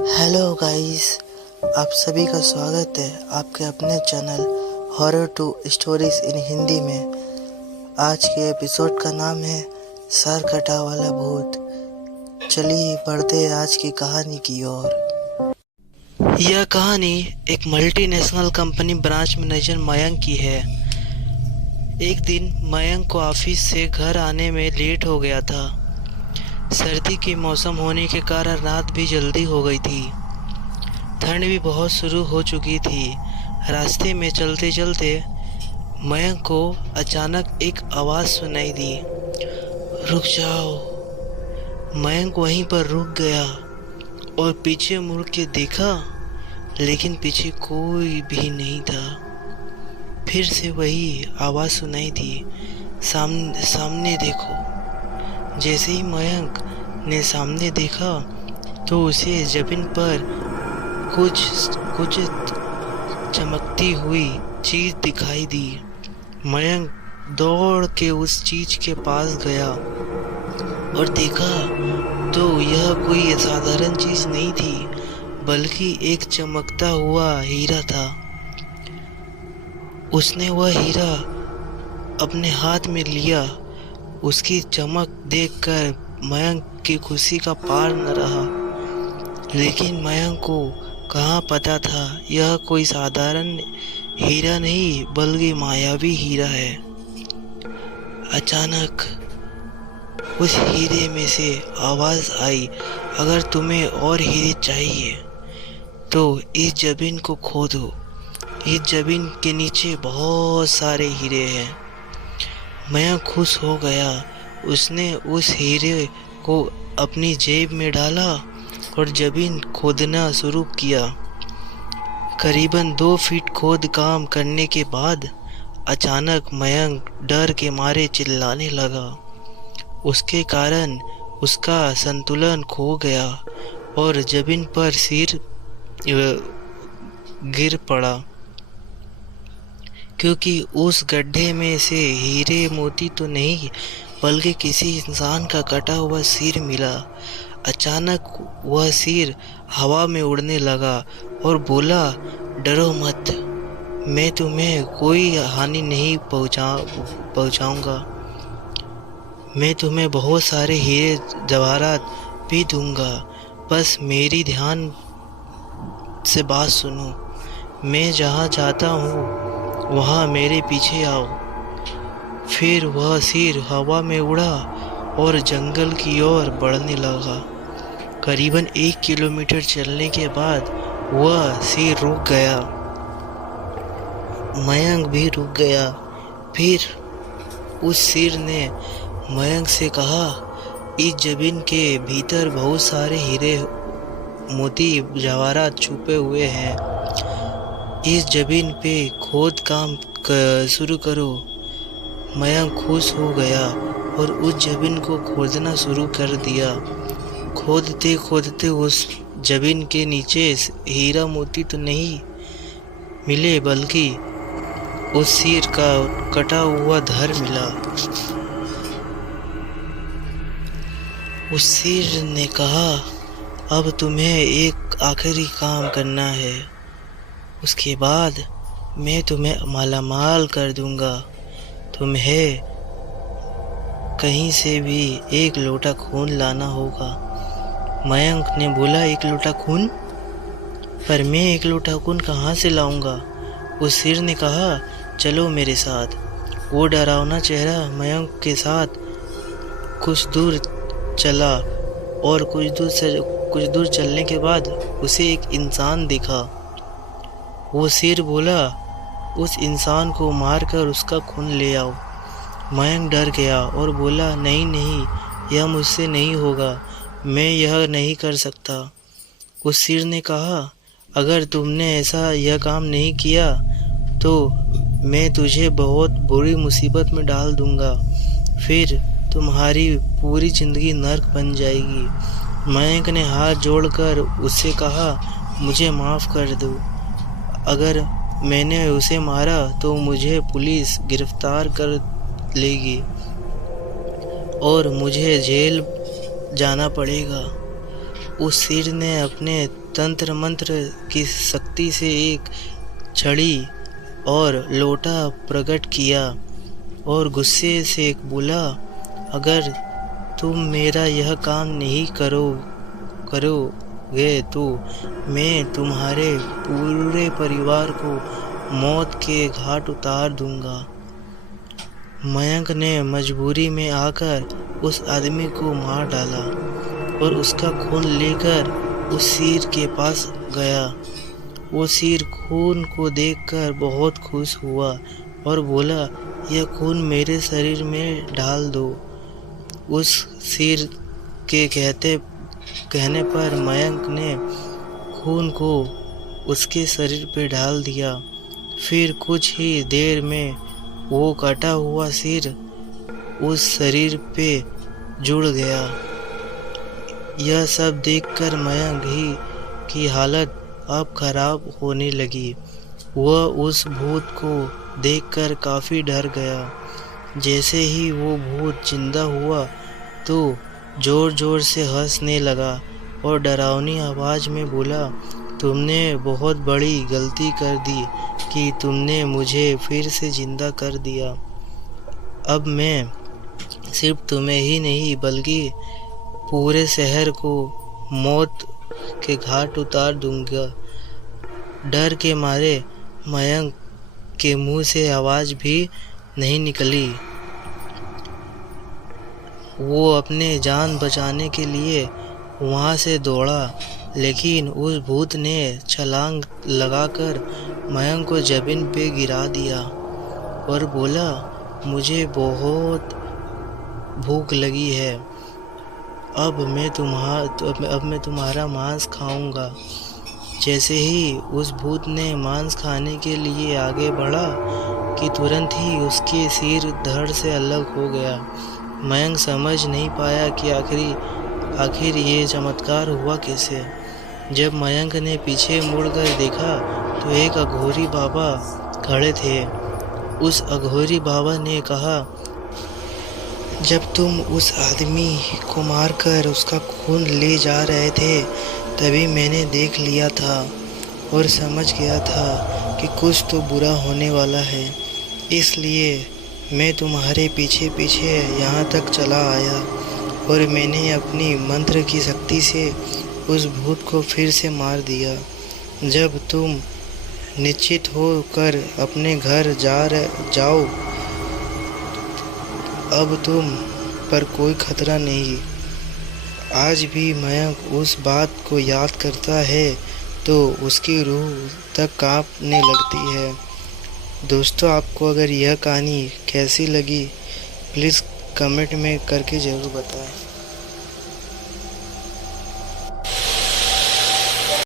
Hello guys, आप सभी का स्वागत है आपके अपने channel horror two stories in Hindi में। आज के एपिसोड का नाम है सर कटा वाला भूत। चलिए बढ़ते हैं आज की कहानी की ओर। यह कहानी एक multinational company branch manager Mayank की है। एक दिन मयंक को ऑफिस से घर आने में लेट हो गया था। सर्दी के मौसम होने के कारण रात भी जल्दी हो गई थी। ठंड भी बहुत शुरू हो चुकी थी। रास्ते में चलते चलते मयंक को अचानक एक आवाज़ सुनाई दी, रुक जाओ। मयंक वहीं पर रुक गया और पीछे मुड़ के देखा, लेकिन पीछे कोई भी नहीं था। फिर से वही आवाज़ सुनाई दी, सामने देखो। जैसे ही मयंक ने सामने देखा तो उसे जमीन पर कुछ चमकती हुई चीज दिखाई दी। मयंक दौड़ के उस चीज के पास गया और देखा तो यह कोई साधारण चीज नहीं थी, बल्कि एक चमकता हुआ हीरा था। उसने वह हीरा अपने हाथ में लिया। उसकी चमक देखकर मयंक की खुशी का पार न रहा। लेकिन मयंक को कहाँ पता था यह कोई साधारण हीरा नहीं, बल्कि मायावी हीरा है। अचानक उस हीरे में से आवाज आई, अगर तुम्हें और हीरे चाहिए तो इस जमीन को खोदो। इस जमीन के नीचे बहुत सारे हीरे हैं। मयंक खुश हो गया। उसने उस हीरे को अपनी जेब में डाला और जमीन खोदना शुरू किया। करीबन 2 फीट खोद काम करने के बाद अचानक मयंक डर के मारे चिल्लाने लगा। उसके कारण उसका संतुलन खो गया और जमीन पर सिर गिर पड़ा, क्योंकि उस गड्ढे में से हीरे मोती तो नहीं, बल्कि किसी इंसान का कटा हुआ सिर मिला। अचानक वह सिर हवा में उड़ने लगा और बोला, डरो मत, मैं तुम्हें कोई हानि नहीं पहुंचाऊंगा। मैं तुम्हें बहुत सारे हीरे जवाहरात भी दूंगा। बस मेरी ध्यान से बात सुनो। मैं जहाँ जाता हूँ वहाँ मेरे पीछे आओ। फिर वह सिर हवा में उड़ा और जंगल की ओर बढ़ने लगा। करीबन 1 किलोमीटर चलने के बाद वह सिर रुक गया। मयंक भी रुक गया। फिर उस सिर ने मयंक से कहा, इस जमीन के भीतर बहुत सारे हीरे मोती जवाहरात छुपे हुए हैं। इस जमीन पे खोद काम शुरू करो। मयंक खुश हो गया और उस जमीन को खोदना शुरू कर दिया। खोदते खोदते उस जमीन के नीचे हीरा मोती तो नहीं मिले, बल्कि उस सिर का कटा हुआ धड़ मिला। उस सिर ने कहा, अब तुम्हें एक आखिरी काम करना है, उसके बाद मैं तुम्हें मालामाल कर दूंगा। तुम्हें कहीं से भी 1 लोटा खून लाना होगा। मयंक ने बोला, 1 लोटा खून? पर मैं 1 लोटा खून कहाँ से लाऊंगा? उस सिर ने कहा, चलो मेरे साथ। वो डरावना चेहरा मयंक के साथ कुछ दूर चला और कुछ दूर चलने के बाद उसे एक इंसान दिखा। वो सिर बोला, उस इंसान को मारकर उसका खून ले आओ। मयंक डर गया और बोला, नहीं नहीं, यह मुझसे नहीं होगा, मैं यह नहीं कर सकता। उस सिर ने कहा, अगर तुमने यह काम नहीं किया तो मैं तुझे बहुत बुरी मुसीबत में डाल दूंगा। फिर तुम्हारी पूरी जिंदगी नर्क बन जाएगी। मयंक ने हाथ जोड़कर उससे कहा, मुझे माफ़ कर दो। अगर मैंने उसे मारा तो मुझे पुलिस गिरफ्तार कर लेगी और मुझे जेल जाना पड़ेगा। उस सिर ने अपने तंत्र मंत्र की शक्ति से एक छड़ी और लोटा प्रकट किया और गुस्से से बोला, अगर तुम मेरा यह काम नहीं करोगे तो मैं तुम्हारे पूरे परिवार को मौत के घाट उतार दूंगा। मयंक ने मजबूरी में आकर उस आदमी को मार डाला और उसका खून लेकर उस सिर के पास गया। वो सिर खून को देखकर बहुत खुश हुआ और बोला, यह खून मेरे शरीर में डाल दो। उस सिर के कहने पर मयंक ने खून को उसके शरीर पर डाल दिया। फिर कुछ ही देर में वो कटा हुआ सिर उस शरीर पे जुड़ गया। यह सब देखकर मयंक की हालत अब खराब होने लगी। वह उस भूत को देखकर काफ़ी डर गया। जैसे ही वो भूत जिंदा हुआ तो जोर जोर से हंसने लगा और डरावनी आवाज़ में बोला, तुमने बहुत बड़ी गलती कर दी कि तुमने मुझे फिर से जिंदा कर दिया। अब मैं सिर्फ तुम्हें ही नहीं बल्कि पूरे शहर को मौत के घाट उतार दूंगा। डर के मारे मयंक के मुंह से आवाज़ भी नहीं निकली। वो अपने जान बचाने के लिए वहाँ से दौड़ा, लेकिन उस भूत ने छलांग लगाकर मयंक को जमीन पे गिरा दिया और बोला, मुझे बहुत भूख लगी है, अब मैं तुम्हारा मांस खाऊंगा। जैसे ही उस भूत ने मांस खाने के लिए आगे बढ़ा कि तुरंत ही उसके सिर धड़ से अलग हो गया। मयंक समझ नहीं पाया कि आखिर ये चमत्कार हुआ कैसे। जब मयंक ने पीछे मुड़कर देखा तो एक अघोरी बाबा खड़े थे। उस अघोरी बाबा ने कहा, जब तुम उस आदमी को मारकर उसका खून ले जा रहे थे तभी मैंने देख लिया था और समझ गया था कि कुछ तो बुरा होने वाला है, इसलिए मैं तुम्हारे पीछे पीछे यहाँ तक चला आया और मैंने अपनी मंत्र की शक्ति से उस भूत को फिर से मार दिया। जब तुम निश्चित होकर अपने घर जाओ, अब तुम पर कोई खतरा नहीं। आज भी मयंक उस बात को याद करता है तो उसकी रूह तक कांपने लगती है। दोस्तों, आपको अगर यह कहानी कैसी लगी प्लीज़ कमेंट में करके ज़रूर बताएं।